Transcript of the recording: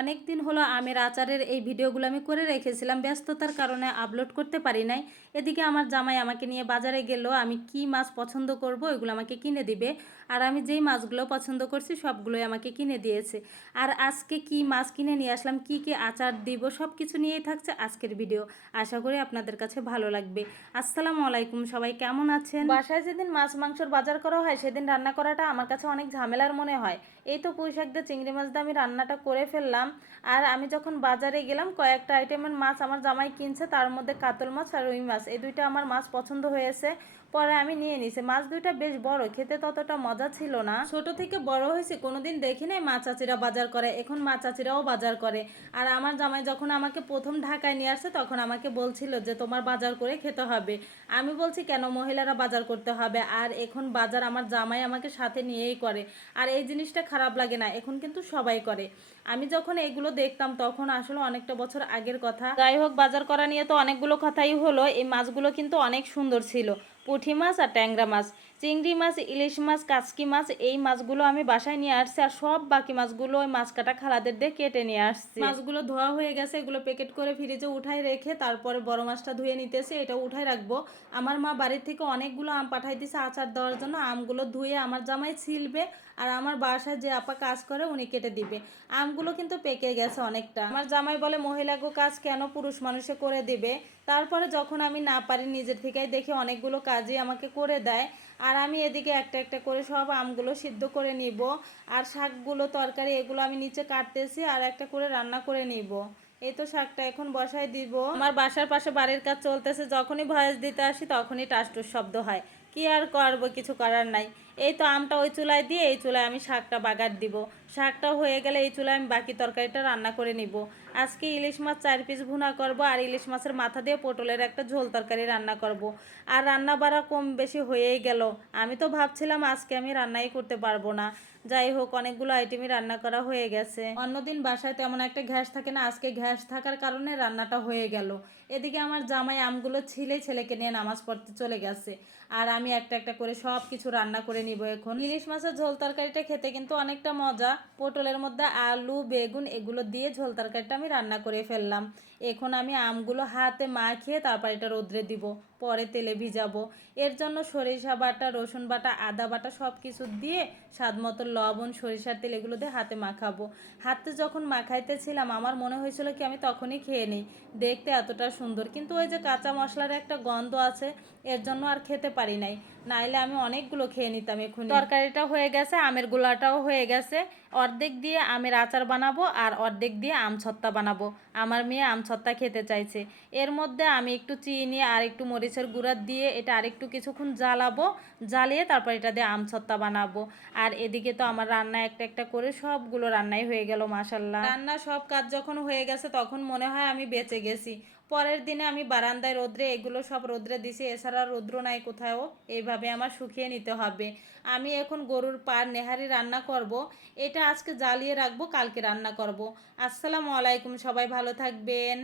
অনেক দিন হলো আমের আচারের এই ভিডিওগুলো আমি করে রেখেছিলাম, ব্যস্ততার কারণে আপলোড করতে পারি নাই। এদিকে আমার জামাই আমাকে নিয়ে বাজারে গেল, আমি কি মাছ পছন্দ করব এগুলো আমাকে কিনে দিবে। আর আমি যেই মাছগুলো পছন্দ করছি সবগুলোই আমাকে কিনে দিয়েছে। আর আজকে কি মাছ কিনে নিয়ে আসলাম, কি কি আচার দিব, সব কিছু নিয়েই থাকছে আজকের ভিডিও। আশা করি আপনাদের কাছে ভালো লাগবে। আসসালামু আলাইকুম, সবাই কেমন আছেন? বাসায় যেদিন মাছ মাংসর বাজার করা হয় সেদিন রান্না করাটা আমার কাছে অনেক ঝামেলার মনে হয়। এই তো পুঁই শাক দিয়ে চিংড়ি মাছ দিয়ে আমি রান্নাটা করে ফেললাম। আর আমি যখন বাজারে গেলাম কয়েকটা আইটেমের মাছ আমার জামাই কিনছে, তার মধ্যে কাতল মাছ আর রুই মাছ, এই দুইটা আমার মাছ পছন্দ হয়েছে। পরে আমি নিয়ে নিছি। মাছ দুইটা বেশ বড়, খেতে ততটা মজা ছিল না। ছোট থেকে বড় হয়েছে, কোনোদিন দেখি নাই মা চাচিরা বাজার করে, এখন মা চাচিরাও বাজার করে। আর আমার জামাই যখন আমাকে প্রথম ঢাকায় নিয়ে আসছে তখন আমাকে বলছিল যে তোমার বাজার করে খেতে হবে। আমি বলছি কেন মহিলারা বাজার করতে হবে, আর এখন বাজার আমার জামাই আমাকে সাথে নিয়েই করে। আর এই জিনিসটা খারাপ লাগে না, এখন কিন্তু সবাই করে। আমি যখন এগুলো দেখতাম তখন আসলে অনেকটা বছর আগের কথা। যাই হোক, বাজার করা নিয়ে তো অনেকগুলো কথাই হলো। এই মাছগুলো কিন্তু অনেক সুন্দর ছিল। পুঁটি মাছ আর ট্যাংরা মাছ, চিংড়ি মাছ, ইলিশ মাছ, কাচকি মাছ, এই মাছগুলো আমি বাসায় নিয়ে আসছি। আর সব বাকি মাছগুলো ওই মাছ কাটা খালাদের দিয়ে কেটে নিয়ে আসছি। মাছগুলো ধোয়া হয়ে গেছে, এগুলো প্যাকেট করে ফ্রিজে উঠাই রেখে তারপরে বড় মাছটা ধুয়ে নিতেছি, এটা উঠাই রাখবো। আমার মা বাড়ির থেকে অনেকগুলো আম পাঠাই দিছে আচার দেওয়ার জন্য। আমগুলো ধুয়ে আমার জামাই ছিলবে, আর আমার বাসায় যে আপা কাজ করে উনি কেটে দিবে। আমগুলো কিন্তু পেকে গেছে অনেকটা। আমার জামাই বলে মহিলাগো কাজ কেন পুরুষ মানুষে করে দিবে। তারপরে যখন আমি না পারি নিজের থেকেই দেখি অনেকগুলো কাজই আমাকে করে দেয়। আর আমি এদিকে একটা একটা করে সব আমগুলো সিদ্ধ করে নিব। আর শাকগুলো তরকারি এগুলো আমি নিচে কাটতেছি আর একটা করে রান্না করে নিব। এই তো শাকটা এখন বসাই দিব। আমার বাসার পাশে বাড়ির কাজ চলতেছে, যখনই ভয়েস দিতে আসি তখনই টাসটুস শব্দ হয়। কি আর করবো, কিছু করার নাই। এই তো আমটা ওই চুলায় দিয়ে এই চুলায় আমি শাকটা বাগার দিব। শাকটা হয়ে গেলে এই চুলায় আমি বাকি তরকারিটা রান্না করে নিব। আজকে ইলিশ মাছ 4 পিস ভুনা করব, আর ইলিশ মাছের মাথা দিয়ে পটলের একটা ঝোল তরকারি রান্না করব। আর রান্না বাড়া কম বেশি হয়েই গেল। আমি তো ভাবছিলাম আজকে আমি রান্নাই করতে পারবো না। যাই হোক, অনেকগুলো আইটেমই রান্না করা হয়ে গেছে। অন্যদিন বাসায় তেমন একটা গ্যাস থাকে না, আজকে গ্যাস থাকার কারণে রান্নাটা হয়ে গেল। এদিকে আমার জামাই আমগুলো ছিলে ছেলেকে নিয়ে নামাজ পড়তে চলে গেছে। আর আমি একটা একটা করে সব কিছু রান্না করে নিব এখন। ইলিশ মাছের ঝোল তরকারিটা খেতে কিন্তু অনেকটা মজা। পটলের মধ্যে আলু বেগুন এগুলো দিয়ে ঝোল তরকারিটা আমি রান্না করে ফেললাম। এখন আমি আমগুলো হাতে মাখিয়ে তারপর এটা রোদ্রে দিব, পরে তেলে ভিজাবো। এর জন্য সরিষা বাটা, রসুন বাটা, আদা বাটা সব কিছু দিয়ে স্বাদ মতো লবণ, সরিষার তেল এগুলো দিয়ে হাতে মাখাবো। হাতে যখন মাখাইতেছিলাম আমার মনে হয়েছিল কি আমি তখনই খেয়ে নিই, দেখতে এতটা সুন্দর, কিন্তু ওই যে কাঁচা মশলার একটা গন্ধ আছে, এর জন্য আর খেতে পারি নাই। নাইলে আমি অনেকগুলো খেয়ে নিতাম এখন। তরকারিটা হয়ে গেছে, আমের গোলাটাও হয়ে গেছে। অর্ধেক দিয়ে আমের আচার বানাবো আর অর্ধেক দিয়ে আম ছত্তা বানাবো। আমার মেয়ে আম ছত্তা খেতে চাইছে। এর মধ্যে আমি একটু চিনি আর একটু মরিচের গুঁড়া দিয়ে এটা আরেকটু কিছুক্ষণ জ্বালাবো, জ্বালিয়ে তারপর এটা দিয়ে আম ছত্তা বানাবো। আর এদিকে তো আমার রান্না একটা একটা করে সবগুলো রান্নাই হয়ে গেল মাশাল্লাহ। রান্না সব কাজ যখন হয়ে গেছে তখন মনে হয় আমি বেঁচে গেছি। পরের দিনে আমি বারান্দায় রোদ্রে এগুলো সব রোদ্রে দিছি, এছাড়া রৌদ্র নাই কোথাও। এইভাবে আমার শুকিয়ে নিতে হবে। আমি এখন গরুর পাড় নেহারি রান্না করব। এটা আজকে জ্বালিয়ে রাখবো, কালকে রান্না করব। আসসালামু আলাইকুম, সবাই ভালো থাকবেন।